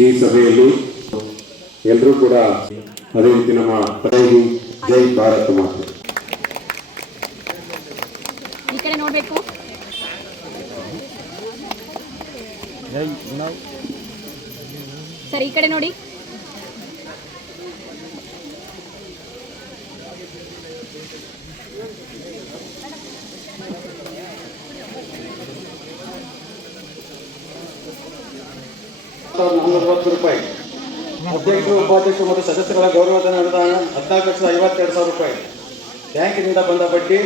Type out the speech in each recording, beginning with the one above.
ಈ ಸಭೆಯಲ್ಲಿ ಎಲ್ಲರೂ ಕೂಡ ಅದೇ ರೀತಿ ನಮ್ಮ ಪದವಿ ಜೈ ಭಾರತ ಮಾತೆ. ಈ ಕಡೆ ನೋಡಬೇಕು. ಸರಿ, ಈ ಕಡೆ ನೋಡಿ. ₹460 ಅಧ್ಯಕ್ಷರು ಉಪಾಧ್ಯಕ್ಷರು ಮತ್ತು ಸದಸ್ಯರ ಗೌರವಧನ ಅನುದಾನ 14,52,000 ರೂಪಾಯಿ. ಬ್ಯಾಂಕಿನಿಂದ ಬಂದ ಬಡ್ಡಿ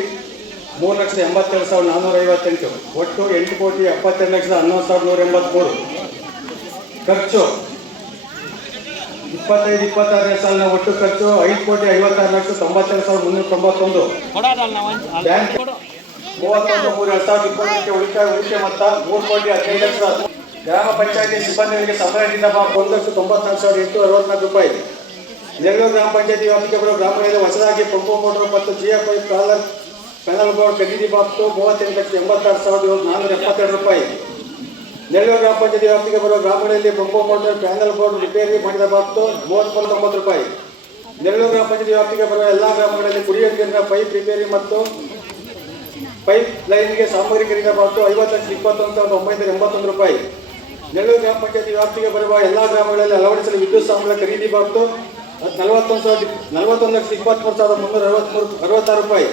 3,87,458. ಒಟ್ಟು 8,72,11,183. ಖರ್ಚು 25-26ನೇ ಸಾಲಿನ ಒಟ್ಟು ಖರ್ಚು 5,56,92,391. ಬ್ಯಾಂಕ್ 31/3/2020 ಉಳಿತಾಯ ಮೊತ್ತ 3,15,00,000. ಗ್ರಾಮ ಪಂಚಾಯತಿ ಸಿಬ್ಬಂದಿಗಳಿಗೆ ಸಂಬಳದಿಂದ 1,94,864 ರೂಪಾಯಿ. ನೆರಳು ಗ್ರಾಮ ಪಂಚಾಯತಿ ವ್ಯಾಪ್ತಿಗೆ ಬರುವ ಗ್ರಾಮಗಳಲ್ಲಿ ಹೊಸದಾಗಿ ಪಂಪ್ ಮೋಟರ್ ಮತ್ತು ಜಿಯೋ ಪೈಪ್ ಕಾಲರ್ ಪ್ಯಾನಲ್ ಬೋರ್ಡ್ ಖರೀದಿ ಬಾಬ್ತು 38,86,472 ರೂಪಾಯಿ. ನೆರಳು ಗ್ರಾಮ ಪಂಚಾಯತಿ ವ್ಯಾಪ್ತಿಗೆ ಬರುವ ಗ್ರಾಮಗಳಲ್ಲಿ pump motor panel board repair ಮಾಡಿದ ಬಾಬ್ತು 30,90 ರೂಪಾಯಿ. ನೆರಳು ಗ್ರಾಮ ಪಂಚಾಯತಿ ವ್ಯಾಪ್ತಿಗೆ ಬರುವ ಎಲ್ಲ ಗ್ರಾಮಗಳಲ್ಲಿ ಕುಡಿಯುವ ನೀರಿನ ಪೈಪ್ ರಿಪೇರಿ ಮತ್ತು ಪೈಪ್ ಲೈನ್ಗೆ ಸಾಮಗ್ರಿ ಖರೀದಿ ಬಾಬ್ತು 50,21,981 ರೂಪಾಯಿ. ನೆರಳು ಗ್ರಾಮ ಪಂಚಾಯತಿ ವ್ಯಾಪ್ತಿಗೆ ಬರುವ ಎಲ್ಲ ಗ್ರಾಮಗಳಲ್ಲಿ ಅಳವಡಿಸಲು ವಿದ್ಯುತ್ ಸಾಮಗ್ರಿ ಖರೀದಿ ಬಾಬ್ತು 41,23,366 ರೂಪಾಯಿ.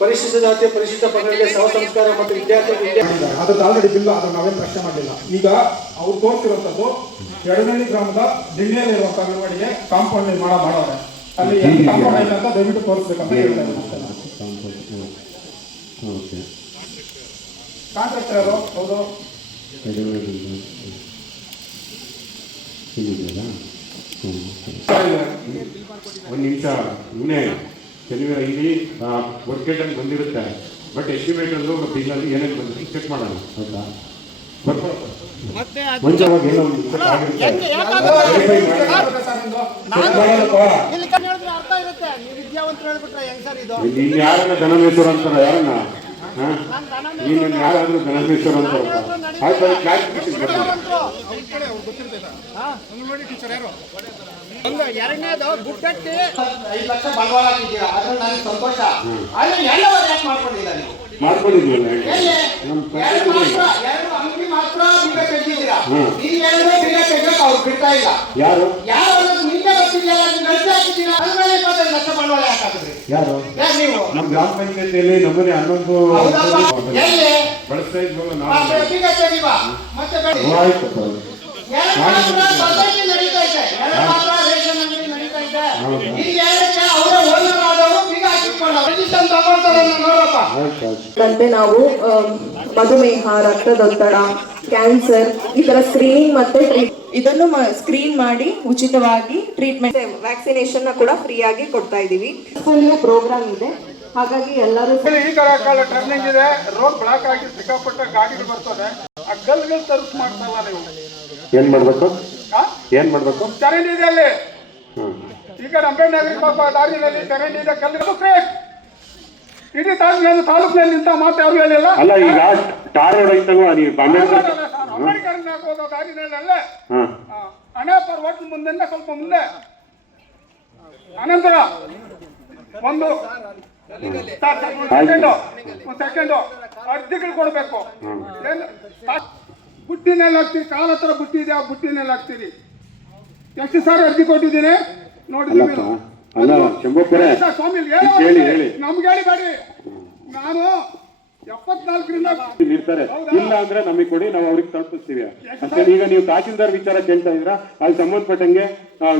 ಪರಿಶಿಷ್ಟ ಜಾತಿ ಪರಿಶಿಷ್ಟ ಪಂಗಡಗಳಿಗೆ ಶವ ಸಂಸ್ಕಾರ ಮತ್ತು ವಿದ್ಯಾರ್ಥಿ ಅದ್ರದ್ದು ಆಲ್ರೆಡಿ ಬಿಲ್ ಅದನ್ನು ನಾವೇನು ಪ್ರಶ್ನೆ ಮಾಡಲಿಲ್ಲ. ಈಗ ಅವ್ರು ತೋರಿಸಿರುವಂಥದ್ದು ಎಡನಳ್ಳಿ ಗ್ರಾಮದ ದಿಣ್ಣೆಯಲ್ಲಿರುವಂಥ ಅಂಗನವಾಡಿಗೆ ಕಾಂಪೌಂಡ್ ಮಾಡೋರೆ. ಅಲ್ಲಿ ಕಾಂಪೌಂಡ್ ಆಯ್ತು ಅಂತ ದಯವಿಟ್ಟು ತೋರಿಸ್ಬೇಕಂತ ಹೇಳ್ತಾರೆ. ಕಾಂಟ್ರಾಕ್ಟರ್ ಯಾರು? ಹೌದು, ಒಂದು ನಿಮಿಷ ಇವನೇ ಕೆಲವೇ ಇಲ್ಲಿ ವರ್ಕೆಟಲ್ಲಿ ಬಂದಿರುತ್ತೆ. ಬಟ್ ಎಸ್ಟಿಮೇಟಲ್ಲೂ ಮತ್ತು ಇಲ್ಲಲ್ಲಿ ಏನೇನು ಬಂದಿರುತ್ತೆ ಚೆಕ್ ಮಾಡೋಣ. ಹೌದಾ? ಮುಂಚೆವಾಗಿ ಏನೋ ಒಂದು ಇಲ್ಲಿ ಯಾರನ್ನ ಧನಮೇಶ್ವರ ಅಂತಾರ? ಯಾರನ್ನ ನೀನು ಯಾರಾದ್ರೂ ಧನಮೇಶ್ವರ ಅಂತ ಆಯ್ತು. ಎರಡನೇದು ಗುಟ್ಟಟ್ಟಿ 5 ಲಕ್ಷ ಬಂಡವಾಳ ಹಾಕಿದ್ದೀರಾ, ಅದ್ರಲ್ಲಿ ನನಗೆ ಸಂತೋಷ. ಆದ್ರೆ ಎಲ್ಲವರು ಯಾಕೆ ಮಾಡ್ಕೊಂಡಿಲ್ಲ? ನೀವು ಮಾಡ್ಕೊಂಡಿದ್ವಲ್ಲ, ಎರಡು ಅಂಗಡಿ ಮಾತ್ರ ಬೀಗ ತೆಗೆದಿದ್ದೀರಾ. ನೀವು ಎರಡು ಬೀಗ ತೆಗೆಯಕ್ಕೆ ಅವ್ರು ಬಿಡ್ತಾ ಇಲ್ಲ. ಯಾರು ನಿಮ್ಗೆ ಗೊತ್ತಿದೆಯಲ್ಲ, ನೀವು ರಜೆ ಹಾಕಿದ್ದೀರಾ. ಅದ್ರಲ್ಲಿ 25 ಲಕ್ಷ ಬಂಡವಾಳ ಯಾಕೆ ಹಾಕಿದ್ರಿ? ಯಾರು? ನೀವು ನಮ್ಮ ಗ್ರಾಮ ಪಂಚಾಯತಿಯಲ್ಲಿ ನಮ್ಮನೆ 11 ಎಲ್ಲಿ ಬಳಸ್ತಾ ಇದ್ವಲ್ಲ ನಾವು. ಬೀಗ ತೆಗಿವ ಮತ್ತೆ ಆಯ್ತು. ನಡೀತಾ ಇದೆ, ಮಾತ್ರ ರೇಷನ್ ಅಂಗಡಿ ನಡೀತಾ ಇದೆ. ಈ ಎರಡಕ್ಕೆ ಅವರೇ ಓನರ್ ಆದವರು ಬೀಗ ಹಾಕಿಕೊಂಡು ರಿಜಿಸ್ಟ್ರೇಷನ್ ತಗೊಳ್ತಾರೆ. ನೋಡಪ್ಪ, ನಾವು ಮಧುಮೇಹ, ರಕ್ತದೊತ್ತಡ, ಕ್ಯಾನ್ಸರ್ ಈ ತರ ಸ್ಕ್ರೀನಿಂಗ್ ಮತ್ತೆ ಇದನ್ನು ಸ್ಕ್ರೀನ್ ಮಾಡಿ ಉಚಿತವಾಗಿ ಟ್ರೀಟ್ಮೆಂಟ್, ವ್ಯಾಕ್ಸಿನೇಷನ್ ಕೂಡ ಫ್ರೀ ಆಗಿ ಕೊಡ್ತಾ ಇದೀವಿ. ಪ್ರೋಗ್ರಾಮ್ ಇದೆ, ಹಾಗಾಗಿ ಎಲ್ಲರೂ ಈ ಕಾಲ ಟರ್ನಿಂಗ್ ಇದೆ, ರೋಡ್ ಬ್ಲಾಕ್ ಆಗಿ ಸಿಕ್ಕಾಪಟ್ಟೆ ಗಾಡಿಗಳು ಬರ್ತದೆ. ಆ ಗಲ್ಗಳು ತರಿಸ್ ಮಾಡ್ತಾರ. ನೀವು ಏನ್ ಮಾಡ್ಬೇಕು? ಏನ್ ಮಾಡ್ಬೇಕು? ಚರಂಡಿ ಇದೆ ಅಲ್ಲಿ. ಈಗ ಅಂಬೇಡ್ಕರ್ ಪಾಪ ದಾರಿನಲ್ಲಿ ಚರಂಡಿ ಇದೆ, ಕಲ್ಲು ಫೇಕ್. ಇಡೀ ತಾಲೂಕಿನಲ್ಲಿ ನಿಂತ ಮಾತು ಯಾರು ಹೇಳಿಲ್ಲ. ಅಲ್ಲ, ಈಗ ಟಾರ್ ರೋಡ್ ಐತಲ್ವಾ, ನೀವು ಅಂಬೇಡ್ಕರ್ ಹೋಗೋ ದಾರಿನಲ್ಲಿ ಅಲ್ಲೇ ಅಣೆಪರ್ ಹೋಟ್ಲ್ ಮುಂದೆ ಸ್ವಲ್ಪ ಮುಂದೆ. ಅನಂತರ ಒಂದು ಸೆಕೆಂಡು ಅರ್ಜಿಗಳು ಕೊಡ್ಬೇಕು. ಬುಟ್ಟಿನಲ್ಲಿ ಹಾಕ್ತೀರಿ, ಕಾಲ ಹತ್ರ ಬುಟ್ಟಿ ಇದೆ, ಆ ಬುಟ್ಟಿನಲ್ಲಿ ಹಾಕ್ತೀರಿ. ಎಷ್ಟು ಸಾರಿ ಅರ್ಜಿ ಕೊಟ್ಟಿದ್ದೀನಿ ನೋಡಿದ್ದೀವಿ. ಸ್ವಾಮಿ ನಮ್ಗೆ ಹೇಳಿ ಬೇಡಿ. ನಾನು 74ರಿಂದ ಇರ್ತಾರೆ. ಇಲ್ಲ ಅಂದ್ರೆ ನಮಗೆ ಕೊಡಿ, ನಾವು ಅವ್ರಿಗೆ ತಲುಪಿಸ್ತೀವಿ ಅಷ್ಟೇ. ಈಗ ನೀವು ತಹಶೀಲ್ದಾರ್ ವಿಚಾರ ಕೇಳ್ತಾ ಇದ್ರ, ಅಲ್ಲಿ ಸಂಬಂಧಪಟ್ಟಂಗೆ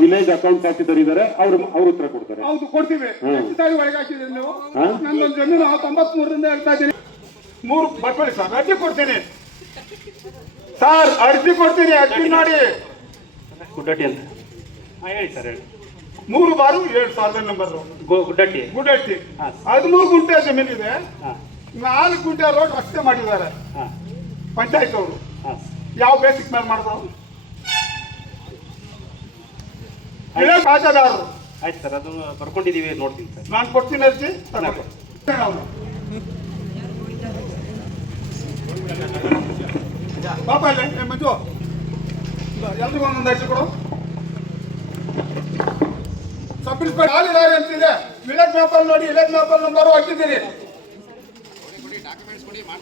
ವಿಲೇಜ್ ಅಕೌಂಟ್ ಆಫೀಸರ್ ಇದ್ದಾರೆ, ಅವ್ರು ಉತ್ತರ ಕೊಡ್ತಾರೆ. ಹೌದು, ಕೊಡ್ತೀವಿ. ಎಷ್ಟು ಸಾರಿ ಒಳಗೆ ಹಾಕಿದ್ದೀರಿ ನೀವು? ನಂದೊಂದು ಜಮೀನು 93ರಿಂದ ಹೇಳ್ತಾ ಇದ್ದೀನಿ. 3 ಬರ್ಕೊಳ್ಳಿ ಸರ್, ಅರ್ಜಿ ಕೊಡ್ತೀನಿ ಸರ್, ಅರ್ಜಿ ಕೊಡ್ತೀನಿ. ಅರ್ಜಿ ನೋಡಿ ಗುಡ್ಡಟ್ಟಿ ಅಂತ ಹೇಳಿ ಸರ್, ಹೇಳಿ. 3 ಬಾರು 7,000 ನಂಬರ್ ಗುಡ್ಡಟ್ಟಿ 13 ಗುಂಟೆ ಜಮೀನಿದೆ. 4 ಗುಂಟೆ ರೋಡ್ ರಸ್ತೆ ಮಾಡಿದ್ದಾರೆ ಪಂಚಾಯತ್ ಅವರು. ಯಾವ ಬೇಸಿಕ್ ಮೇಲೆ ಮಾಡಿದ್ರು? ಖಾತೆದಾರರು. ಆಯ್ತು ಸರ್, ಅದು ಬರ್ಕೊಂಡಿದ್ದೀವಿ, ನೋಡ್ತೀನಿ ಸರ್. ನಾನು ಕೊಡ್ತೀನಿ ಅರ್ಜಿ. ಪಾಪ ಮಂಜು ಎಲ್ರಿಗೂ ಒಂದೊಂದು ಅಷ್ಟು ಕೊಡು. ಸಬ್ ಇನ್ಸ್ಪೆಕ್ಟರ್ ಹಾಲಿದ್ದಾರೆ ಅಂತಿದೆ. ವಿಲೇಜ್ ಮ್ಯಾಪಲ್ಲಿ ನೋಡಿ, ವಿಲೇಜ್ ಮ್ಯಾಪಲ್ಲಿ ನಂಬರ್ ಹಾಕಿದ್ದೀನಿ.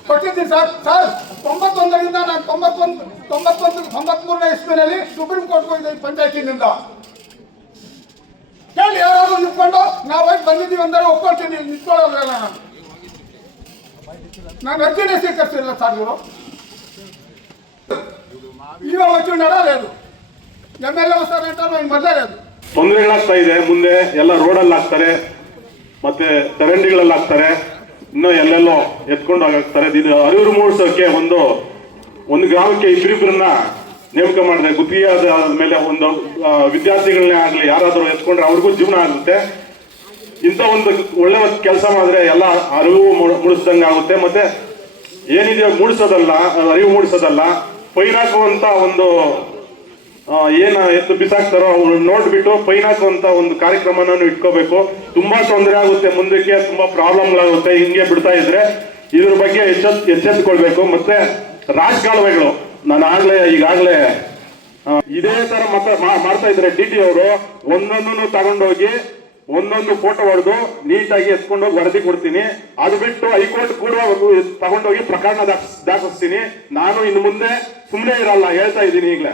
ಕೊಟ್ಟಿದ್ದೀನಿ ಸರ್. 91ರಿಂದ ನಾನು 93ನೇ ಇಸ್ವಿನಲ್ಲಿ ಸುಪ್ರೀಂ ಕೋರ್ಟ್ ಹೋಗಿದ್ದೆ ಪಂಚಾಯತಿನಿಂದ. ಕೇಳಿ, ಯಾರಾದ್ರೂ ನಿಂತ್ಕೊಂಡು ನಾವಾಗಿ ಬಂದಿದ್ದೀವಿ ಅಂದರೆ ಒಪ್ಕೊಳ್ತೀನಿ. ನಿಂತ್ಕೊಳ್ಳೋಲ್ಲ. ನಾನು ಅರ್ಜಿನೇ ಸ್ವೀಕರಿಸಿಲ್ಲ ಸರ್. ಇವರು ಈಗ వచ్చి నడలేదు. ఎమ్మెల్యే వస్తారంటారు, ఆయన మొదలలేదు. ತೊಂದರೆಗಳಾಗ್ತಾ ಇದೆ. ಮುಂದೆ ಎಲ್ಲ ರೋಡಲ್ಲಿ ಹಾಕ್ತಾರೆ, ಮತ್ತೆ ಚರಂಡಿಗಳಲ್ಲಿ ಹಾಕ್ತಾರೆ, ಇನ್ನೂ ಎಲ್ಲೆಲ್ಲೋ ಎತ್ಕೊಂಡು ಹಾಕ್ತಾರೆ. ಇದು ಅರಿವು ಮೂಡಿಸೋಕೆ ಒಂದು ಗ್ರಾಮಕ್ಕೆ ಇಬ್ಬರಿಬ್ಬರನ್ನ ನೇಮಕ ಮಾಡಿದೆ. ಗುತ್ತಿಗೆ ಮೇಲೆ ಒಂದು ವಿದ್ಯಾರ್ಥಿಗಳನ್ನೇ ಆಗಲಿ ಯಾರಾದರೂ ಎತ್ಕೊಂಡ್ರೆ ಅವ್ರಿಗೂ ಜೀವನ ಆಗುತ್ತೆ. ಇಂಥ ಒಂದು ಒಳ್ಳೆ ಕೆಲಸ ಮಾಡಿದ್ರೆ ಎಲ್ಲ ಅರಿವು ಮೂಡಿಸ್ದಂಗೆ ಆಗುತ್ತೆ. ಮತ್ತೆ ಏನಿದೆ ಮೂಡಿಸೋದಲ್ಲ, ಅರಿವು ಮೂಡಿಸೋದಲ್ಲ, ಫೈನ್ ಹಾಕುವಂತ ಒಂದು ಎತ್ತು ಬಿಸಾಕ್ತಾರೋ ಅವ್ರು ನೋಡ್ಬಿಟ್ಟು ಫೈನ್ ಹಾಕುವಂತ ಒಂದು ಕಾರ್ಯಕ್ರಮನ ಇಟ್ಕೋಬೇಕು. ತುಂಬಾ ತೊಂದರೆ ಆಗುತ್ತೆ, ಮುಂದಕ್ಕೆ ತುಂಬಾ ಪ್ರಾಬ್ಲಮ್ಗಳಾಗುತ್ತೆ ಹಿಂಗೆ ಬಿಡ್ತಾ ಇದ್ರೆ. ಇದ್ರ ಬಗ್ಗೆ ಎಚ್ಚೆತ್ತುಕೊಳ್ಬೇಕು. ಮತ್ತೆ ರಾಜಕಾಲುವೆಗಳು ನಾನು ಈಗಾಗಲೇ ಇದೇ ತರ ಮಾಡ್ತಾ ಇದ್ರೆ DT ಅವರು ಒಂದೊಂದನ್ನು ತಗೊಂಡೋಗಿ ಒಂದೊಂದು ಫೋಟೋ ಹೊಡೆದು ನೀಟಾಗಿ ಎತ್ಕೊಂಡೋಗಿ ವರದಿ ಕೊಡ್ತೀನಿ. ಅದು ಬಿಟ್ಟು ಹೈಕೋರ್ಟ್ ಕೂಡ ತಗೊಂಡೋಗಿ ಪ್ರಕರಣ ದಾಖಲಿಸ್ತೀನಿ. ನಾನು ಇನ್ನು ಮುಂದೆ ಸುಮ್ಮನೆ ಇರಲ್ಲ, ಹೇಳ್ತಾ ಇದ್ದೀನಿ ಈಗಲೇ.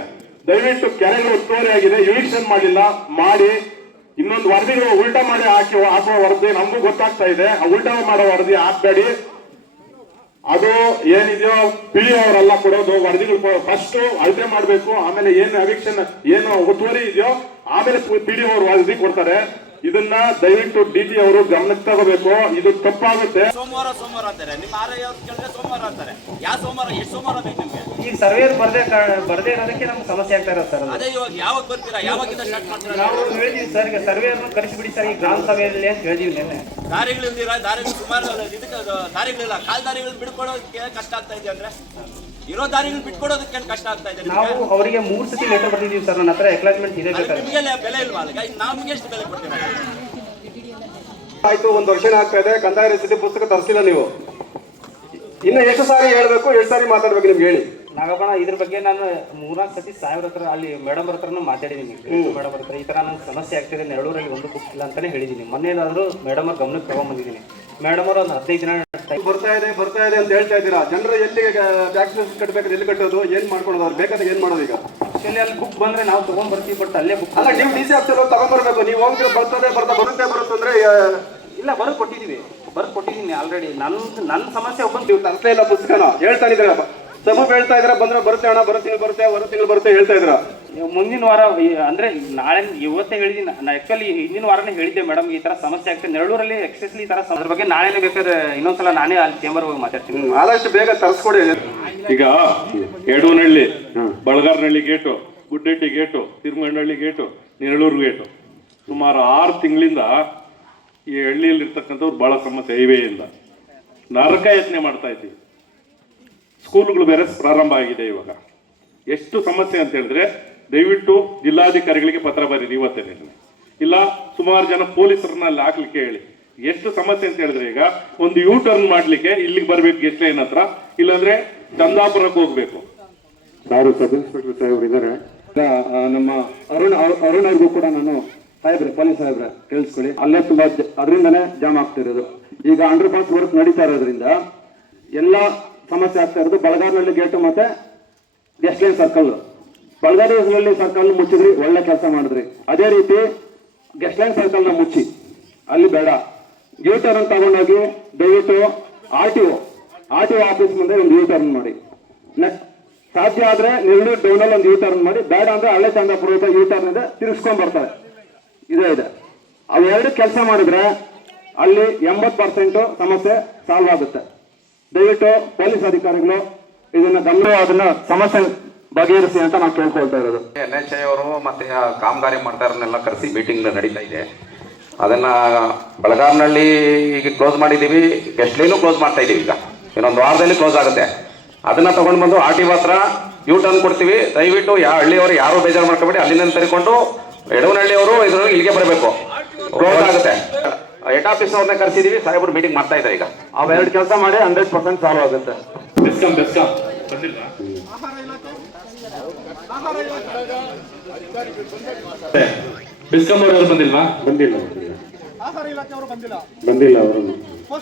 ದಯವಿಟ್ಟು ಕೆರೆಗಳು ಒತ್ತುವರಿ ಆಗಿದೆ, ಇವಿಕ್ಷನ್ ಮಾಡಿಲ್ಲ, ಮಾಡಿ ಇನ್ನೊಂದು ವರದಿಗಳು ಉಲ್ಟಾ ಮಾಡಿ ಹಾಕುವ ವರದಿ ನಮಗೂ ಗೊತ್ತಾಗ್ತಾ ಇದೆ. ಆ ಉಲ್ಟಾ ಮಾಡೋ ವರದಿ ಹಾಕ್ಬೇಡಿ. ಅದು ಏನಿದೆಯೋ PO ಅವರೆಲ್ಲ ಕೊಡೋದು ವರದಿಗಳು ಫಸ್ಟ್ ಅಳತೆ ಮಾಡಬೇಕು. ಆಮೇಲೆ ಏನು ಅವಿಕ್ಷನ್ ಏನು ಒತ್ತುವರಿ ಇದೆಯೋ ಆಮೇಲೆ PDO ಅವರು ವರದಿ ಕೊಡ್ತಾರೆ. ಇದನ್ನ ದಯವಿಟ್ಟು DT ಅವರು ಗಮನಕ್ಕೆ ತಗೋಬೇಕು. ಇದು ತಪ್ಪಾಗುತ್ತೆ. ಸೋಮವಾರ ಅಂತಾರೆ. ನಿಮ್ಮ RI ಅವ್ರು ಕೇಳಿದ್ರೆ ಸೋಮವಾರ ಅಂತಾರೆ. ಯಾವ ಸೋಮವಾರ? ಎಷ್ಟು ಸೋಮವಾರ ಬೇಕು ನಿಮ್ಗೆ? ಈಗ ಸರ್ವೇರ್ ಬರ್ದೇ ಇರೋದಕ್ಕೆ ನಮ್ಗೆ ಸಮಸ್ಯೆ ಆಗ್ತಾ ಇರೋದು ಸರ್. ಅದೇ ಯಾವಾಗ ಬರ್ತೀರಾ? ಯಾವಾಗಿಂದ ಸ್ಟಾರ್ಟ್ ಮಾಡ್ತೀರಾ? ನಾವು ಹೇಳಿದೀವಿ ಸರ್, ಈಗ ಸರ್ವೇರ್ನ ಕರೆಸಿಬಿಡಿ ಸರ್ ಈ ಗ್ರಾಮ ಸಭೆಯಲ್ಲಿ ಅಂತ ಹೇಳಿದೀವಿ ನಿನ್ನೆ. ದಾರಿಗಳಿಲ್ದಿರ, ದಾರಿಗಳು ಸುಮಾರು ಇದಕ್ಕೆ ದಾರಿಗಳಿಲ್ಲ. ಕಾಲ್ ದಾರಿಗಳು ಬಿಡ್ಕೊಡೋದಕ್ಕೆ ಕಷ್ಟ ಆಗ್ತಾ ಇದೆ ಅಂದ್ರೆ ಇರೋ ದಾರಿಗಳು ಬಿಟ್ಕೊಡೋದಕ್ಕೆ ಕಷ್ಟ ಆಗ್ತಾ ಇದೆ. ನಾವು ಅವರಿಗೆ 3 ಸತಿ ಲೆಟರ್ ಬರ್ದಿದ್ದೀವಿ ಸರ್. ನನ್ನ ಹತ್ರ ಎಕ್ಲಾಜ್ಮೆಂಟ್ ಇದೆ. ನಿಮಗೆ ಬೆಲೆ ಇಲ್ವಾ? ನಮ್ಗೆ ಎಷ್ಟು ಬೆಲೆ ಕೊಡ್ತೀರಾ? ಆಯ್ತು, 1 ವರ್ಷನೇ ಆಗ್ತಾ ಇದೆ. ಕಂದಾಯ ರಸೀದಿ ಪುಸ್ತಕ ತರಿಸಿಲ್ಲ ನೀವು. ಇನ್ನು ಎಷ್ಟು ಸಾರಿ ಹೇಳ್ಬೇಕು, ಎಷ್ಟು ಸಾರಿ ಮಾತಾಡ್ಬೇಕು ನಿಮ್ಗೆ ಹೇಳಿ. ನಾಗಪ್ಪಣ, ಇದ್ರ ಬಗ್ಗೆ ನಾನು 3-4 ಸತಿ ಸಾಹೇಬ್ರ ಹತ್ರ ಅಲ್ಲಿ ಮೇಡಮ್ ಹತ್ರನೂ ಮಾತಾಡಿದ್ದೀನಿ. ಮೇಡಮ್ ಹತ್ರ ಈ ತರ ನನಗೆ ಸಮಸ್ಯೆ ಆಗ್ತಿದೆ, ನೆರಳೂರಲ್ಲಿ ಒಂದು ಬುಕ್ ಇಲ್ಲ ಅಂತಾನೆ ಹೇಳಿದ್ದೀನಿ. ಮೊನ್ನೆನಾದ್ರೂ ಮೇಡಮ್ ಅವ್ರ ಗಮನಕ್ಕೆ ತಗೊಂಡ್ಬಂದಿದ್ದೀನಿ. ಮೇಡಮ್ ಅವರು ಒಂದು 15 ದಿನ ಬರ್ತಾ ಇದೆ ಅಂತ ಹೇಳ್ತಾ ಇದ್ದೀರಾ. ಜನರು ಎಲ್ಲಿಗೆ ಟ್ಯಾಕ್ಸ್ ಕಟ್ಟಬೇಕು, ಎಲ್ಲಿ ಕಟ್ಟೋದು, ಏನ್ ಮಾಡ್ಕೊಳೋದು, ಅವ್ರು ಬೇಕಾದ್ರೆ ಏನ್ ಮಾಡೋದು? ಈಗ ಆಕ್ಚುಲಿ ಅಲ್ಲಿ ಬುಕ್ ಬಂದ್ರೆ ನಾವು ತಗೊಂಡ್ ಬರ್ತೀವಿ, ಬಟ್ ಅಲ್ಲೇ ಬುಕ್ ಅಲ್ಲ, ನೀವು DC ಆಫೀಸಲ್ಲಿ ತಗೊಂಡ್ಬರ್ಬೇಕು. ನೀವು ಹೋಗಿ ಬರುತ್ತೆ ಇಲ್ಲ, ಬರೆದು ಕೊಟ್ಟಿದ್ದೀನಿ ಆಲ್ರೆಡಿ. ನನ್ನ ಸಮಸ್ಯೆ ಒಬ್ಬ ನೀವು ತರ್ತಾ ಇಲ್ಲ ಪುಸ್ತಕನ ಹೇಳ್ತಾ ಇದ್ದೀರಾ. ಸಮೂಹ ಹೇಳ್ತಾ ಇದ್ರ ಬಂದ್ರೆ ಬರುತ್ತೆ ಅಣ್ಣ, ಬರೋ ತಿಂಗಳು ಬರುತ್ತೆ ಹೇಳ್ತಾ ಇದ್ರ. ಮುಂದಿನ ವಾರ ಅಂದ್ರೆ ನಾಳೆ ಇವತ್ತೇ ಹೇಳಿದ್ದೀನಿ. ಆಕ್ಚುಲಿ ಹಿಂದಿನ ವಾರನೇ ಹೇಳಿದ್ದೆ ಮೇಡಮ್, ಈ ತರ ಸಮಸ್ಯೆ ಆಗ್ತದೆ ನೆರಳೂರಲ್ಲಿ ಎಕ್ಸೆಸ್ಲಿ ಈ ತರ. ಅದ್ರ ಬಗ್ಗೆ ನಾಳೆನೇ ಬೇಕಾದ್ರೆ ಇನ್ನೊಂದ್ಸಲ ನಾನೇ ಅಲ್ಲಿ ಚೇಂಬರ್ ಹೋಗಿ ಮಾತಾಡ್ತೀನಿ. ಆದಷ್ಟು ಬೇಗ ತರಿಸ್ಕೊಡಿ. ಈಗ ಯಡೂನಹಳ್ಳಿ, ಬಳಗಾರನಹಳ್ಳಿ gate, ಗುಡ್ಡೆಟ್ಟಿ gate, ತಿರುಮಣ್ಣಹಳ್ಳಿ gate, Neralur gate ಸುಮಾರು 6 ತಿಂಗಳಿಂದ ಈ ಹಳ್ಳಿಯಲ್ಲಿ ಇರ್ತಕ್ಕಂಥವ್ರು ಬಹಳ ಸಮಸ್ಯೆ. ಹೈವೇಯಿಂದ ನರಕ ಯತ್ನೆ ಮಾಡ್ತಾ ಇದ್ದೀವಿ. ಸ್ಕೂಲ್ಗಳು ಬೇರೆ ಪ್ರಾರಂಭ ಆಗಿದೆ. ಇವಾಗ ಎಷ್ಟು ಸಮಸ್ಯೆ ಅಂತ ಹೇಳಿದ್ರೆ ದಯವಿಟ್ಟು ಜಿಲ್ಲಾಧಿಕಾರಿಗಳಿಗೆ ಪತ್ರ ಬರೀರಿ ಇವತ್ತೇ. ಇಲ್ಲ ಸುಮಾರು ಜನ ಪೊಲೀಸರನ್ನ ಅಲ್ಲಿ ಹಾಕ್ಲಿಕ್ಕೆ ಹೇಳಿ. ಎಷ್ಟು ಸಮಸ್ಯೆ ಅಂತ ಹೇಳಿದ್ರೆ ಈಗ ಒಂದು U-ಟರ್ನ್ ಮಾಡ್ಲಿಕ್ಕೆ ಇಲ್ಲಿಗೆ ಬರ್ಬೇಕು ಗೆಸ್ಟ್ ಲೈನ್ ಹತ್ರ, ಇಲ್ಲಾಂದ್ರೆ ಚಂದಾಪುರಕ್ಕೆ ಹೋಗ್ಬೇಕು. ಯಾರು ಸಬ್ ಇನ್ಸ್ಪೆಕ್ಟರ್ ಸಾಹೇಬ್ರು ಇದ್ದಾರೆ, ನಮ್ಮ ಅರುಣ್ ಅವ್ರಿಗೂ ಕೂಡ ನಾನು ಸಾಹೇಬ್ರೆ, ಪೊಲೀಸ್ ಸಾಹೇಬ್ರೆ ಕೇಳಿಸ್ಕೊಳ್ಳಿ. ಅಲ್ಲೇ ತುಂಬಾ ಅದರಿಂದನೇ ಜಾಮ್ ಆಗ್ತಿರೋದು. ಈಗ ಅಂಡರ್ ಪಾಸ್ ವರ್ಕ್ ನಡೀತಾ ಇರೋದ್ರಿಂದ ಎಲ್ಲ ಸಮಸ್ಯೆ ಆಗ್ತಾ ಇರೋದು. ಬಳಗಾರನಹಳ್ಳಿ ಗೇಟು ಮತ್ತೆ ಗೆಸ್ಟ್ ಲೈನ್ ಸರ್ಕಲ್, ಬಳಗಾರನಹಳ್ಳಿ ಸರ್ಕಲ್ ಮುಚ್ಚಿದ್ರಿ, ಒಳ್ಳೆ ಕೆಲಸ ಮಾಡಿದ್ರಿ. ಅದೇ ರೀತಿ ಗೆಸ್ಟ್ ಲೈನ್ ಸರ್ಕಲ್ನ ಮುಚ್ಚಿ, ಅಲ್ಲಿ ಬೇಡ. U-ಟರ್ನ್ ತಗೊಂಡೋಗಿ ದಯವಿಟ್ಟು RTO ಆಫೀಸ್ ಮುಂದೆ ಒಂದು U-ಟರ್ನ್ ಮಾಡಿ. ಸಾಧ್ಯ ಆದ್ರೆ ನೆರಳೂರು ಡೌನಲ್ಲಿ ಒಂದು U-ಟರ್ನ್ ಮಾಡಿ, ಬೇಡ ಅಂದ್ರೆ ಹಳೆ ಚಂದಾಪುರದ U-ಟರ್ನ್ ಇದೆ, ತಿರ್ಸ್ಕೊಂಡ್ ಬರ್ತಾರೆ. ಇದೆ ಅವೆರಡು ಕೆಲಸ ಮಾಡಿದ್ರೆ ಅಲ್ಲಿ 80% ಸಮಸ್ಯೆ ಸಾಲ್ವ್ ಆಗುತ್ತೆ. ದಯವಿಟ್ಟು ಪೊಲೀಸ್ ಅಧಿಕಾರಿಗಳು ಇದನ್ನ ಅದನ್ನ ಸಮಸ್ಯೆ ಬಗೆಹರಿಸಿ ಅಂತ ನಾವು ಕೇಳ್ಕೊಳ್ತಾ ಇರೋದು. NHI ಅವರು ಮತ್ತೆ ಕಾಮಗಾರಿ ಮಾಡ್ತಾ ಇರೋನ್ನೆಲ್ಲ ಕರೆಸಿ ಮೀಟಿಂಗ್ ನಡೀತಾ ಇದೆ. ಅದನ್ನ ಬಳಗಾರನಹಳ್ಳಿ ಈಗ ಕ್ಲೋಸ್ ಮಾಡಿದ್ದೀವಿ, ಗೆಸ್ಟ್ ಲೈನು ಕ್ಲೋಸ್ ಮಾಡ್ತಾ ಇದೀವಿ. ಈಗ ಇನ್ನೊಂದು ವಾರದಲ್ಲಿ ಕ್ಲೋಸ್ ಆಗುತ್ತೆ. ಅದನ್ನ ತಗೊಂಡು ಬಂದು RTO ಹತ್ರ U-ಟರ್ನ್ ಕೊಡ್ತೀವಿ. ದಯವಿಟ್ಟು ಹಳ್ಳಿಯವರು ಯಾರು ಬೇಜಾರು ಮಾಡ್ಕೊಬೇಡಿ. ಅಲ್ಲಿಂದ ತೆರೆಕೊಂಡು ಯಡೂನಹಳ್ಳಿಯವರು ಇದ್ರಲ್ಲಿ ಇಲ್ಲಿಗೆ ಬರಬೇಕು. ಕ್ಲೋಸ್ ಆಗುತ್ತೆ. ಹೆಡ್ ಆಫೀಸ್ ಅವ್ರನ್ನ ಕರೆಸಿದೀವಿ, ಸಾಹೇಬರು ಮೀಟಿಂಗ್ ಮಾಡ್ತಾ ಇದ್ದಾರೆ. ಈಗ ಅವೆರಡು ಕೆಲಸ ಮಾಡಿ 100% ಸಾಲ್ವ್ ಆಗುತ್ತೆ. ಆಹಾರ ಬಿಸ್ಕಾಂ ಅವರು ಬಂದಿಲ್ವಾ? ಬಂದಿಲ್ಲ ಆಹಾರ ಇಲಾಖೆಯವರು ಬಂದಿಲ್ಲ. ಅವರು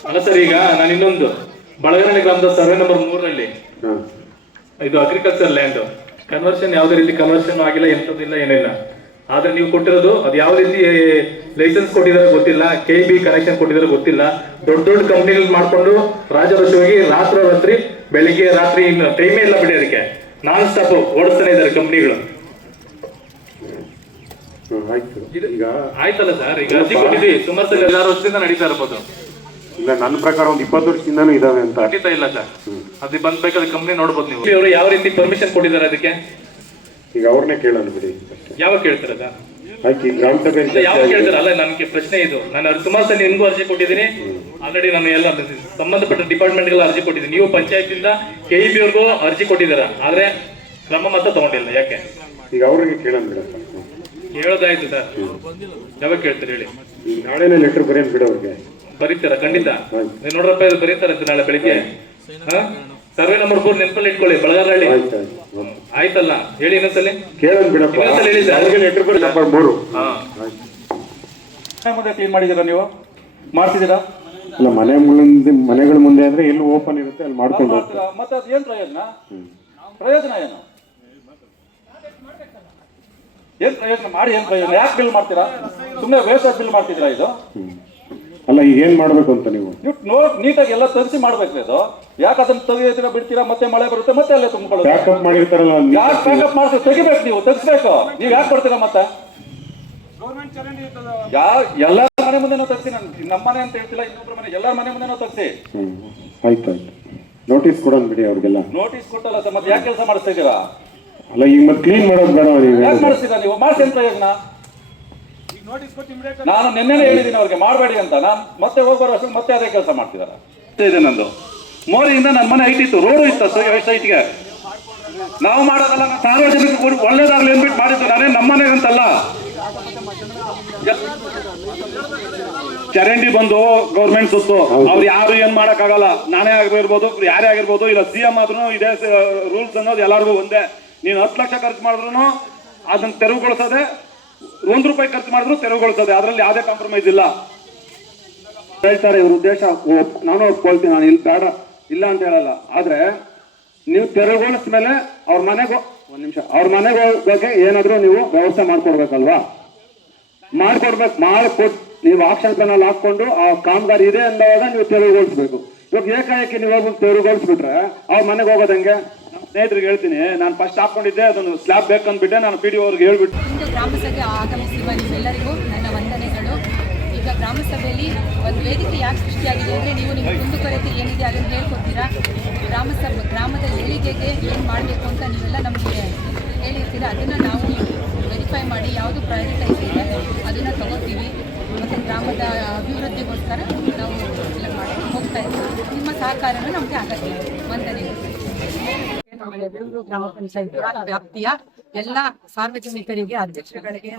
ಅಲ್ಲ ಸರ್, ಈಗ ನಾನು ಇನ್ನೊಂದು ಬಳಗನಹಳ್ಳಿ ಗ್ರಾಮದ ಸರ್ವೆ ನಂಬರ್ 3ರಲ್ಲಿ ಇದು ಅಗ್ರಿಕಲ್ಚರ್ ಲ್ಯಾಂಡ್ ಕನ್ವರ್ಷನ್ ಯಾವುದೇ ರೀತಿ ಕನ್ವರ್ಷನ್ ಆಗಿಲ್ಲ, ಎಂತದಿಲ್ಲ, ಏನಿಲ್ಲ. ಆದ್ರೆ ನೀವು ಕೊಟ್ಟಿರೋದು ಅದು ಯಾವ ರೀತಿ ಲೈಸೆನ್ಸ್ ಕೊಟ್ಟಿದ್ದಾರೆ ಗೊತ್ತಿಲ್ಲ, KEB ಕನೆಕ್ಷನ್ ಕೊಟ್ಟಿದ್ದಾರೆ ಗೊತ್ತಿಲ್ಲ. ದೊಡ್ಡ ದೊಡ್ಡ ಕಂಪ್ನಿಗಳು ಮಾಡ್ಕೊಂಡು ರಾಜರೋಷವಾಗಿ ರಾತ್ರಿ ಬೆಳಿಗ್ಗೆ ರಾತ್ರಿ ಇನ್ನು ಟೈಮೇ ಇಲ್ಲ ಬಿಡಿ, ಅದಕ್ಕೆ ನಾನ್ ಸ್ಟಾಪ್ ಓಡಿಸ್ತಾನೆ ಇದ್ದಾರೆ ಕಂಪ್ನಿಗಳು. ಆಯ್ತಲ್ಲ ಸರ್, ಈಗ ಅರ್ಜಿ ಕೊಟ್ಟಿದ್ದೀವಿ ಸುಮಾರು ಸಲ 6 ವರ್ಷದಿಂದ ನಡೀತಾ ಇರ್ಬೋದು. ಇಲ್ಲ, ನನ್ನ ಪ್ರಕಾರ ಒಂದು 20 ವರ್ಷದಿಂದನೂ ಇದಾವೆ ಅಂತ. ಖಂಡಿತ ಇಲ್ಲ ಸರ್, ಅದು ಬಂದ್ಬೇಕಾದ್ರೆ ಕಂಪ್ನಿ ನೋಡ್ಬೋದು ನೀವು. ಅವರು ಯಾವ ರೀತಿ ಪರ್ಮಿಷನ್ ಕೊಟ್ಟಿದ್ದಾರೆ ಅದಕ್ಕೆ? ಈಗ ಅವ್ರನ್ನೇ ಕೇಳೋಣ ಬಿಡಿ. ಯಾವಾಗ ಕೇಳ್ತಾರ ಸರ್? ಆಯ್ತು, ಗ್ರಾಮ ಸಭೆ ಯಾವಾಗ ಕೇಳ್ತಾರ? ಅಲ್ಲ, ನನಗೆ ಪ್ರಶ್ನೆ ಇದು. ನಾನು ಸುಮಾರು ಸಲ ನಿನ್ಗೂ ಅರ್ಜಿ ಕೊಟ್ಟಿದ್ದೀನಿ ಆಲ್ರೆಡಿ. ನಾನು ಎಲ್ಲ ಸಂಬಂಧಪಟ್ಟ ಡಿಪಾರ್ಟ್ಮೆಂಟ್ಗೆಲ್ಲ ಅರ್ಜಿ ಕೊಟ್ಟಿದ್ದೀನಿ. ನೀವು ಪಂಚಾಯತಿಂದ KEB ಅವ್ರಿಗೂ ಅರ್ಜಿ ಕೊಟ್ಟಿದ್ದೀರ, ಆದ್ರೆ ಕ್ರಮ ಮಾತ್ರ ತಗೊಂಡಿಲ್ಲ. ಯಾಕೆ? ಈಗ ಅವ್ರಿಗೆ ಕೇಳೋಣ ಬಿಡಪ್ಪ. ಹೇಳೋದಾಯ್ತು ಸರ್, ಯಾವಾಗ ಕೇಳ್ತಾರೆ ಹೇಳಿ? ನಾಳೆನೇ ಲೆಟರ್ ಬರೆಯೋದು ಬಿಡ ಅವ್ರಿಗೆ. ಬರೀತಾರ? ಖಂಡಿತ ನೋಡ್ರಪ್ಪ, ಇದು ಬರೀತಾರಂತೆ ನಾಳೆ ಬೆಳಿಗ್ಗೆ. ಸರ್ವೆ ನಂಬರ್ 4 ನೆನಪಲ್ಲಿ ಇಟ್ಕೊಳ್ಳಿ, ಬಳಗಾರಹಳ್ಳಿ. ಆಯ್ತಲ್ಲ, ಹೇಳಿ ಇನ್ನೊಂದ್ಸಲಿ. ಕೇಳೋಣ ಬಿಡಪ್ಪ. ಹೇಳಿ ಸರ್. ಅವ್ರಿಗೆ ಲೆಟರ್ ಬರೀ ನಂಬರ್ 3. ಮುಂದೆ ಕ್ಲೀನ್ ಮಾಡಿದ್ದೀರಾ ನೀವು? ಮಾಡ್ತಿದ್ದೀರಾ? ಅಲ್ಲ, ಮನೆಗಳ ಮುಂದೆ ಅಂದ್ರೆ ಎಲ್ಲಿ ಓಪನ್ ಇರುತ್ತೆ ಅಲ್ಲಿ ಮಾಡ್ಕೊಂಡು ಹೋಗ್ತಾರೆ. ಮತ್ತೆ ಅದು ಏನ್ ಪ್ರಯೋಜನ? ಪ್ರಯೋಜನ ಏನು? ಮಾಡಿ ಏನ್ ಪ್ರಯೋಜನ? ಯಾಕೆ ಬಿಲ್ ಮಾಡ್ತೀರಾ? ಸುಮ್ಮನೆ ವೇಸ್ಟ್ ಬಿಲ್ ಮಾಡ್ತಿದ್ದೀರಾ ಇದು? ಅಲ್ಲ, ಈಗ ಏನ್ ಮಾಡ್ಬೇಕು ಅಂತ ನೀವು ನೀಟಾಗಿ ಎಲ್ಲ ತರಿಸಿ ಮಾಡ್ಬೇಕು. ಇದು ಯಾಕೆ ಅದನ್ನ ತೆಗಿತೀರಾ, ಬಿಡ್ತೀರಾ, ಮತ್ತೆ ಮಳೆ ಬರುತ್ತೆ, ಮತ್ತೆ ಅಲ್ಲೇ ತುಂಬಿಕೊಳ್ಳೋದು. ಪ್ಯಾಕಪ್ ಮಾಡಿರ್ತಾರಲ್ಲ, ಯಾಕೆ ಪ್ಯಾಕಪ್ ಮಾಡ್ತೀವಿ? ತೆಗಿಬೇಕು, ನೀವು ತೆಗಿಸ್ಬೇಕು. ನೀವ್ ಯಾಕೆ ಬರ್ತೀರಾ ಮತ್ತೆ? ಎಲ್ಲರ ಮನೆ ಮುಂದೆ ತೆಗ್ಸಿ. ನಮ್ಮ ಮನೆ ಅಂತ ಹೇಳ್ತಿಲ್ಲ, ಇನ್ನೊಬ್ಬರ ಮನೆ, ಎಲ್ಲರ ಮನೆ ಮುಂದೆ ತೆಗ್ಸಿ. ಆಯ್ತು, ನೋಟಿಸ್ ಕೊಡೋಣ ಬಿಡಿ ಅವ್ರಿಗೆಲ್ಲ. ನೋಟಿಸ್ ಕೊಟ್ಟಲ್ಲ ಸರ್, ಮತ್ತೆ ಯಾಕೆ ಕೆಲಸ ಮಾಡಿಸ್ತಾ ಇದ್ದೀರಾ? ಅಲ್ಲ, ಈಗ ಮತ್ತೆ ಕ್ಲೀನ್ ಮಾಡೋದು ಬೇಡ. ಯಾಕೆ ಮಾಡಿಸ್ತೀರಾ ನೀವು? ಮಾಡಿಸಿ ಏನ್ ಪ್ರಯೋಜನ? ನಾನು ನಿನ್ನೆನೇ ಹೇಳಿದ್ದೀನಿ ಅವ್ರಿಗೆ ಮಾಡಬೇಡಿ ಅಂತ. ನಾನು ಮತ್ತೆ ಹೋಗ್ಬರೋ ಅಷ್ಟು ಮತ್ತೆ ಅದೇ ಕೆಲಸ ಮಾಡ್ತಿದ್ದಾರೆ. ಇದೆ ನಂದು ಮೋರಿಯಿಂದ ನನ್ನ ಮನೆ ಐಟ್ ಇತ್ತು, ರೋಡು ಇತ್ತು ಸೈಟ್ಗೆ. ನಾವು ಮಾಡೋದಲ್ಲ, ಸಾರ್ವಜನಿಕ ಒಳ್ಳೇದಾಗ್ಲಿ ಅಂದ್ಬಿಟ್ಟು ಮಾಡಿದ್ದು. ನಾನೇ ನಮ್ಮ ಮನೆಗಂತಲ್ಲ. ಚರಂಡಿ ಬಂದು ಗೌರ್ಮೆಂಟ್ ಸುತ್ತು, ಅವ್ರು ಯಾರು ಏನ್ ಮಾಡಕ್ಕಾಗಲ್ಲ. ನಾನೇ ಆಗಿರ್ಬೋದು, ಯಾರೇ ಆಗಿರ್ಬೋದು, ಇಲ್ಲ CM ಆದ್ರೂ ಇದೇ ರೂಲ್ಸ್ ಅನ್ನೋದು ಎಲ್ಲರಿಗೂ ಒಂದೇ. ನೀನು 10 ಲಕ್ಷ ಖರ್ಚು ಮಾಡಿದ್ರು ಅದನ್ನ ತೆರವುಗೊಳಿಸೋದೆ, 1 ರೂಪಾಯಿ ಖರ್ಚು ಮಾಡಿದ್ರು ತೆರವುಗೊಳಿಸೋದೆ. ಅದರಲ್ಲಿ ಯಾವುದೇ ಕಾಂಪ್ರಮೈಸ್ ಇಲ್ಲ. ಹೇಳ್ತಾರೆ ಇವ್ರ ಉದ್ದೇಶ, ನಾನು ಒಪ್ಕೊಳ್ತೀನಿ, ನಾನು ಇಲ್ಲಿ ಬೇಡ ಇಲ್ಲ ಅಂತ ಹೇಳಲ್ಲ. ಆದ್ರೆ ನೀವು ತೆರವುಗೊಳಿಸಿದ ಮೇಲೆ ಅವ್ರ ಮನೆಗೆ ಅವ್ರ ಮನೆಗೆ ಹೋಗೋಕೆ ಏನಾದ್ರೂ ನೀವು ವ್ಯವಸ್ಥೆ ಮಾಡ್ಕೊಡ್ಬೇಕಲ್ವಾ? ಮಾಡ್ಕೊಟ್ಟು ನೀವು ಆಕ್ಷನ್ ಪ್ಲಾನ್ ಹಾಕೊಂಡು ಆ ಕಾಮಗಾರಿ ಇದೆ ಅಂದಾಗ ನೀವು ತೆರವುಗೊಳಿಸ್ಬೇಕು. ಇವಾಗ ಏಕಾಏಕಿ ನೀವು ಹೋಗ್ಬಿಟ್ಟು ತೆರವುಗೊಳಿಸ್ಬಿಟ್ರೆ ಅವ್ರ ಮನೆಗೆ ಹೋಗೋದಂಗೆ? ಸ್ನೇಹಿತರಿಗೆ ಹೇಳ್ತೀನಿ, ನಾನು ಫಸ್ಟ್ ಹಾಕೊಂಡಿದ್ದೆ ಅದನ್ನು ಸ್ಲ್ಯಾಬ್ ಬೇಕಂದ್ಬಿಟ್ಟೆ ನಾನು PDO ಅವ್ರಿಗೆ ಹೇಳ್ಬಿಟ್ಟು. ಇಂದು ಗ್ರಾಮಸಭೆ ಆಗಮಿಸಿರುವ ನಿಮ್ಮೆಲ್ಲರಿಗೂ ನನ್ನ ವಂದನೆಗಳು. ಈಗ ಗ್ರಾಮಸಭೆಯಲ್ಲಿ ಒಂದು ವೇದಿಕೆ ಯಾಕೆ ಸೃಷ್ಟಿಯಾಗಿದೆ ಅಂದರೆ, ನೀವು ನಿಮ್ಮ ಕುಂದುಕೊರತೆ ಏನಿದೆ ಅದನ್ನು ಹೇಳ್ಕೊಡ್ತೀರಾ. ಗ್ರಾಮದ ಏಳಿಗೆಗೆ ಏನು ಮಾಡಬೇಕು ಅಂತ ನೀವೆಲ್ಲ ನಮಗೆ ಹೇಳಿರ್ತೀರ. ಅದನ್ನು ನಾವು ವೆರಿಫೈ ಮಾಡಿ ಯಾವುದು ಪ್ರಯಾರಿಟೈಸ್ ಇದೆ ಅದನ್ನು ತಗೋತೀವಿ. ಮತ್ತು ಗ್ರಾಮದ ಅಭಿವೃದ್ಧಿಗೋಸ್ಕರ ನಾವು ಎಲ್ಲ ಮಾಡಿ ಹೋಗ್ತಾ ಇದ್ದೀವಿ. ನಿಮ್ಮ ಸಹಕಾರನೂ ನಮಗೆ ಅಗತ್ಯ. ವಂದನೆಗಳು. ಗ್ರಾಮ ಪಂಚಾಯತ್ ವ್ಯಾಪ್ತಿಯ ಎಲ್ಲ ಸಾರ್ವಜನಿಕರಿಗೆ, ಅಧ್ಯಕ್ಷರುಗಳಿಗೆ,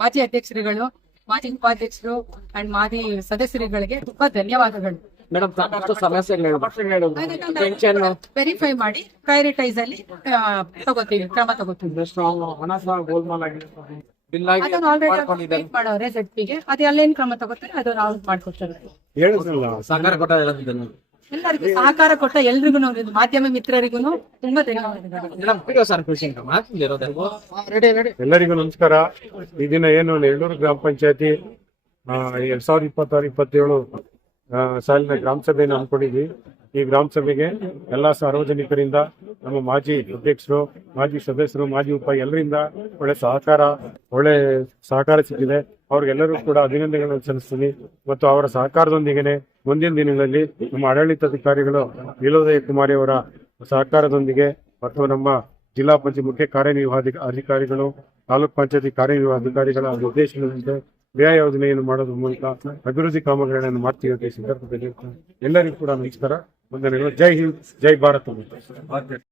ಮಾಜಿ ಅಧ್ಯಕ್ಷರುಗಳು, ಮಾಜಿ ಉಪಾಧ್ಯಕ್ಷರು ಅಂಡ್ ಮಾಜಿ ಸದಸ್ಯರುಗಳಿಗೆ ತುಂಬಾ ಧನ್ಯವಾದಗಳು. ವೆರಿಫೈ ಮಾಡಿ ಪ್ರಯಾರಿಟೈಸ್ ಅಲ್ಲಿ ತಗೋತೀವಿ, ಕ್ರಮ ತಗೋತೀವಿ. ಅದನ್ನು ಆಲ್ರೆಡಿ ಮಾಡೋರೆ ZP-ಗೆ, ಅದು ಅಲ್ಲೇನು ಕ್ರಮ ತಗೋತಾರೆ ಅದು ನಾವು ಮಾಡ್ಕೊಡ್ತಾರೆ. ಎಲ್ಲರಿಗೂ ಸಹಕಾರ ಕೊಟ್ಟ ಎಲ್ರಿಗೂ, ಮಾಧ್ಯಮ ಮಿತ್ರರಿಗೂ ತುಂಬಾ ಧನ್ಯವಾದಗಳು. ಎಲ್ಲರಿಗೂ ನಮಸ್ಕಾರ. ಈ ದಿನ ಏನು ನೆಳ್ಳೂರು ಗ್ರಾಮ ಪಂಚಾಯತಿ 2026-27 ಸಾಲಿನ ಗ್ರಾಮ ಸಭೆಯನ್ನು ಹಮ್ಮಿಕೊಂಡಿದ್ವಿ. ಈ ಗ್ರಾಮ ಸಭೆಗೆ ಎಲ್ಲಾ ಸಾರ್ವಜನಿಕರಿಂದ, ನಮ್ಮ ಮಾಜಿ ಅಧ್ಯಕ್ಷರು, ಮಾಜಿ ಸದಸ್ಯರು, ಮಾಜಿ ಎಲ್ಲರಿಂದ ಒಳ್ಳೆ ಸಹಕಾರ ಸಿಕ್ಕಿದೆ. ಅವ್ರಿಗೆಲ್ಲರೂ ಕೂಡ ಅಭಿನಂದನೆಗಳನ್ನು ಸಲ್ಲಿಸ್ತೀನಿ. ಮತ್ತು ಅವರ ಸಹಕಾರದೊಂದಿಗೆ ಮುಂದಿನ ದಿನಗಳಲ್ಲಿ ನಮ್ಮ ಆಡಳಿತಾಧಿಕಾರಿಗಳು ನೀಲೋದಯ ಕುಮಾರಿ ಅವರ ಸಹಕಾರದೊಂದಿಗೆ ಮತ್ತು ನಮ್ಮ ಜಿಲ್ಲಾ ಪಂಚಾಯತ್ ಮುಖ್ಯ ಕಾರ್ಯನಿರ್ವಹಣಾಧಿಕಾರಿಗಳು, ತಾಲೂಕ್ ಪಂಚಾಯತಿ ಕಾರ್ಯನಿರ್ವಹಣಾಧಿಕಾರಿಗಳ ನಿರ್ದೇಶನದಂತೆ ಕ್ರಿಯಾ ಯೋಜನೆಯನ್ನು ಮಾಡೋದ್ರ ಮೂಲಕ ಅಭಿವೃದ್ಧಿ ಕಾಮಗಾರಿಗಳನ್ನು ಮಾಡ್ತೀವಿ ಅಂತ ಈ ಸಂದರ್ಭದಲ್ಲಿ ಎಲ್ಲರಿಗೂ ಕೂಡ ನಮಸ್ಕಾರ, ವಂದನೆಗಳು. ಜೈ ಹಿಂದ್, ಜೈ ಭಾರತ್.